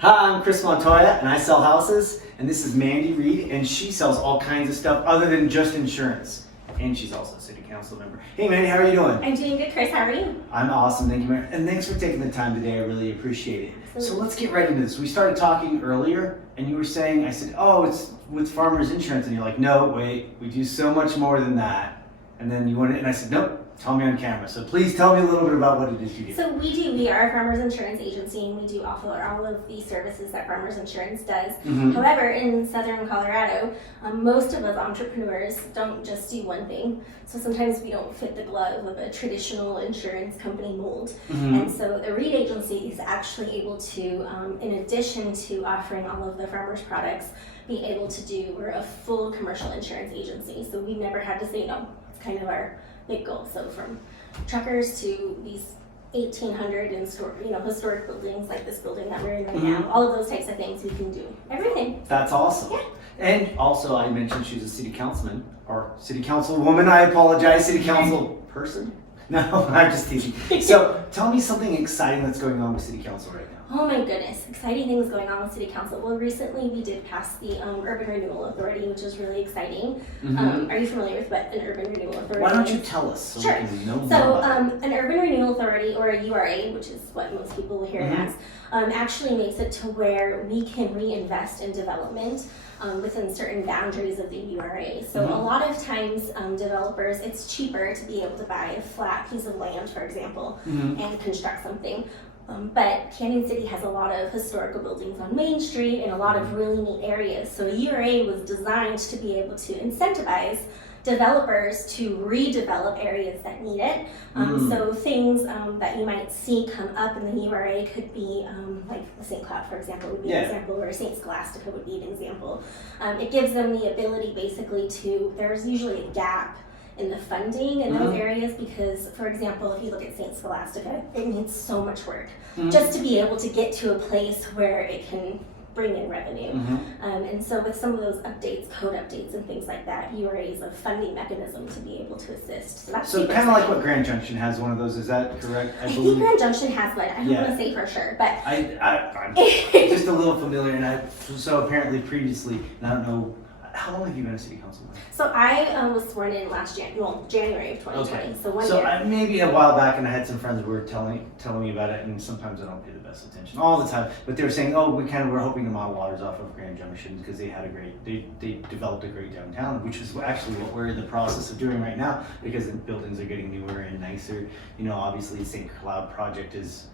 Hi, I'm Chris Montoya, and I sell houses. And this is Mandy Reed, and she sells all kinds of stuff other than just insurance. And she's also a city council member. Hey, Mandy, how are you doing? I'm doing good, Chris. How are you? I'm awesome, thank you, Mary. And thanks for taking the time today. I really appreciate it. Absolutely. So let's get right into this. We started talking earlier, and you were saying, I said, oh, it's with farmers insurance, and you're like, no, wait, we do so much more than that. And then you wanted, and I said, nope. Tell me on camera. So please tell me a little bit about what it is you do. So we are a farmers insurance agency, and we do offer all of the services that farmers insurance does. Mm-hmm. However, in southern Colorado, most of us entrepreneurs don't just do one thing. So sometimes we don't fit the glove of a traditional insurance company mold. Mm-hmm. And so the Reed agency is actually able to, in addition to offering all of the farmers products, be able to do, we're a full commercial insurance agency. So we've never had to say no. It's kind of our big goal. So from truckers to these 1800 and historic buildings like this building that we're in right now, all of those types of things we can do. Everything. That's awesome. Yeah. And also, I mentioned she's a city councilman or city councilwoman. I apologize, city council person. No, I'm just teasing. So tell me something exciting that's going on with city council right now. Oh my goodness, exciting things going on with City Council. Well, recently we did pass the Urban Renewal Authority, which is really exciting. Mm-hmm. Are you familiar with what an Urban Renewal Authority is? Why don't you tell us so Sure. we can know more So about it? an Urban Renewal Authority, or a URA, which is what most people will hear it as, actually makes it to where we can reinvest in development within certain boundaries of the URA. So a lot of times developers, it's cheaper to be able to buy a flat piece of land, for example, and construct something. But Canyon City has a lot of historical buildings on Main Street and a lot of really neat areas. So a URA was designed to be able to incentivize developers to redevelop areas that need it. So things that you might see come up in the URA could be like the St. Cloud, for example, would be an example, or St. Scholastica would be an example. It gives them the ability basically to, there's usually a gap in the funding in those areas because, for example, if you look at St. Scholastica, it needs so much work just to be able to get to a place where it can bring in revenue. And so with some of those updates, code updates and things like that, URA is a funding mechanism to be able to assist. So that's So kind of like what Grand Junction has one of those, is that correct? I think Grand Junction has one. I don't want to say for sure, but I'm just a little familiar, and so apparently previously, and I don't know, how long have you been a city councilman? So I was sworn in last January of 2020. Okay. So one so year. Maybe a while back, and I had some friends who were telling me about it, and sometimes I don't pay the best attention all the time. But they were saying, oh, we were hoping to model waters off of Grand Junction because they had they developed a great downtown, which is actually what we're in the process of doing right now because the buildings are getting newer and nicer. You know, obviously St. Cloud project is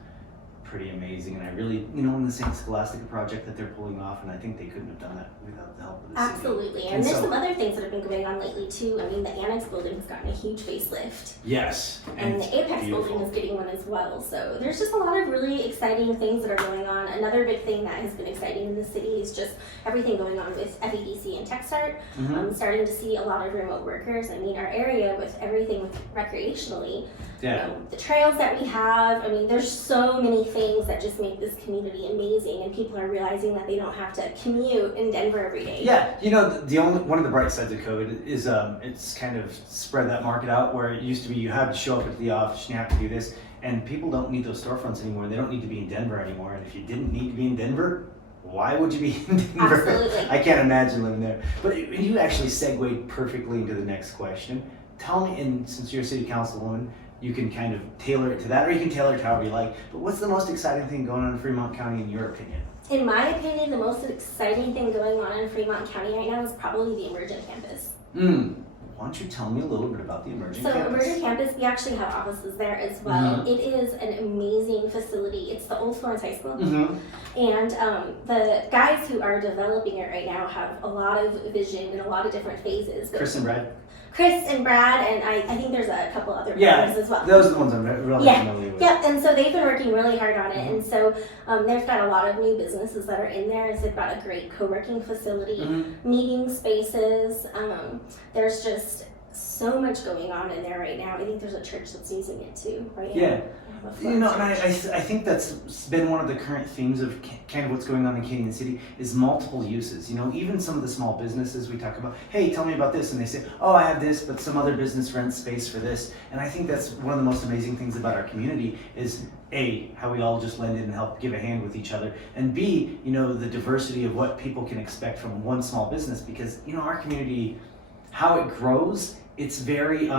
pretty amazing, and I really, in the St. Scholastica project that they're pulling off, and I think they couldn't have done that without the help of the city. Absolutely, and there's some other things that have been going on lately too. I mean, the Annex building has gotten a huge facelift. Yes. And the Apex building is getting one as well. So there's just a lot of really exciting things that are going on. Another big thing that has been exciting in the city is just everything going on with FEDC and TechStart. Starting to see a lot of remote workers. I mean, our area with everything recreationally, the trails that we have. I mean, there's so many things that just make this community amazing, and people are realizing that they don't have to commute in Denver every day. Yeah, one of the bright sides of COVID is it's kind of spread that market out where it used to be you had to show up at the office and you have to do this, and people don't need those storefronts anymore. They don't need to be in Denver anymore, and if you didn't need to be in Denver, why would you be in Denver? Absolutely. I can't imagine living there. But you actually segued perfectly into the next question. Tell me, and since you're a city councilwoman, you can kind of tailor it to that, or you can tailor it however you like. But what's the most exciting thing going on in Fremont County in your opinion? In my opinion, the most exciting thing going on in Fremont County right now is probably the Emergent Campus. Why don't you tell me a little bit about the Emergent Campus? So Emergent Campus, we actually have offices there as well. It is an amazing facility. It's the old Florence High School. And the guys who are developing it right now have a lot of vision and a lot of different phases. Chris and Brad, and I think there's a couple other partners as well. Those are the ones I'm really familiar with. Yep, and so they've been working really hard on it, and so they've got a lot of new businesses that are in there. They've got a great co-working facility, meeting spaces. There's just so much going on in there right now. I think there's a church that's using it too, right? Yeah. You And I think that's been one of the current themes of kind of what's going on in Canyon City is multiple uses. Even some of the small businesses we talk about, hey, tell me about this. And they say, oh, I have this, but some other business rents space for this. And I think that's one of the most amazing things about our community is A, how we all just lend in and help give a hand with each other. And B, the diversity of what people can expect from one small business because, our community, how it grows, it's very,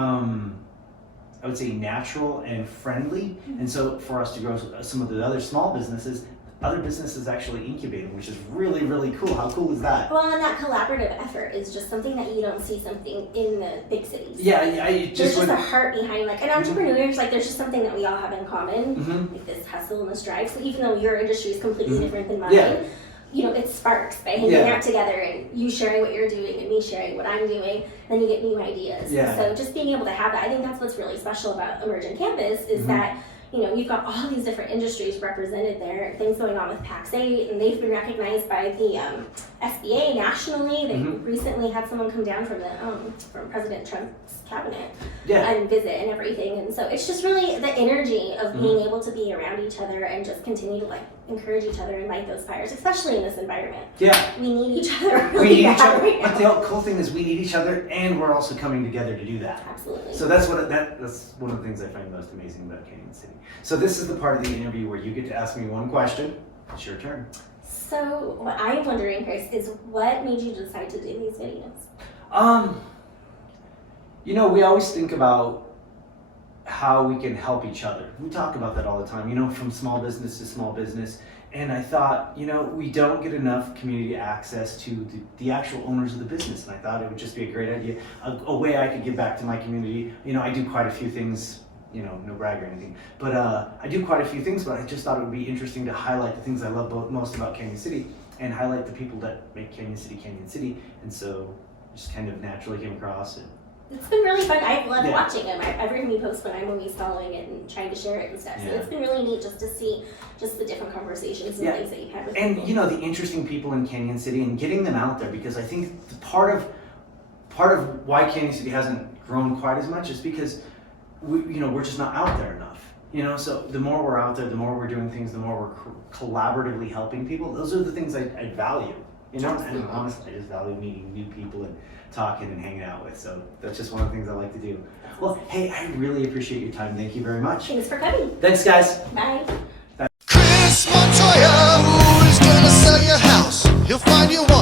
I would say natural and friendly, and so for us to grow some of the other small businesses, other businesses actually incubating, which is really, really cool. How cool is that? Well, and that collaborative effort is just something that you don't see something in the big cities. Yeah, there's just a heart behind, and entrepreneurs, there's just something that we all have in common, like this hustle and this drive. So even though your industry is completely different than mine, it sparks by hanging out together and you sharing what you're doing and me sharing what I'm doing, then you get new ideas. Yeah. So just being able to have that, I think that's what's really special about Emergent Campus is that, we've got all these different industries represented there, things going on with PAX 8, and they've been recognized by the SBA nationally. They recently had someone come down from President Trump's cabinet and visit and everything. And so it's just really the energy of being able to be around each other and just continue to encourage each other and light those fires, especially in this environment. Yeah. We need each other We really need bad each other. right now. But the cool thing is we need each other and we're also coming together to do that. Absolutely. So that's one of the things I find most amazing about Canyon City. So this is the part of the interview where you get to ask me one question. It's your turn. So what I'm wondering, Chris, is what made you decide to do these videos? We always think about how we can help each other. We talk about that all the time, from small business to small business. And I thought, we don't get enough community access to the actual owners of the business. And I thought it would just be a great idea, a way I could give back to my community. I do quite a few things, no brag or anything, but I do quite a few things, but I just thought it would be interesting to highlight the things I love most about Canyon City and highlight the people that make Canyon City. And so just kind of naturally came across it. It's been really fun. I've loved watching them. Every time you post one, I'm always following it and trying to share it and stuff. So it's been really neat just to see just the different conversations and things that you've had with people. The interesting people in Canyon City and getting them out there, because I think part of why Canyon City hasn't grown quite as much is because we're just not out there enough. So the more we're out there, the more we're doing things, the more we're collaboratively helping people. Those are the things I value. And honestly, I just value meeting new people and talking and hanging out with. So that's just one of the things I like to do. Well, hey, I really appreciate your time. Thank you very much. Thanks for coming. Thanks, guys. Bye. Chris Montoya, who is gonna sell your house? He'll find you one.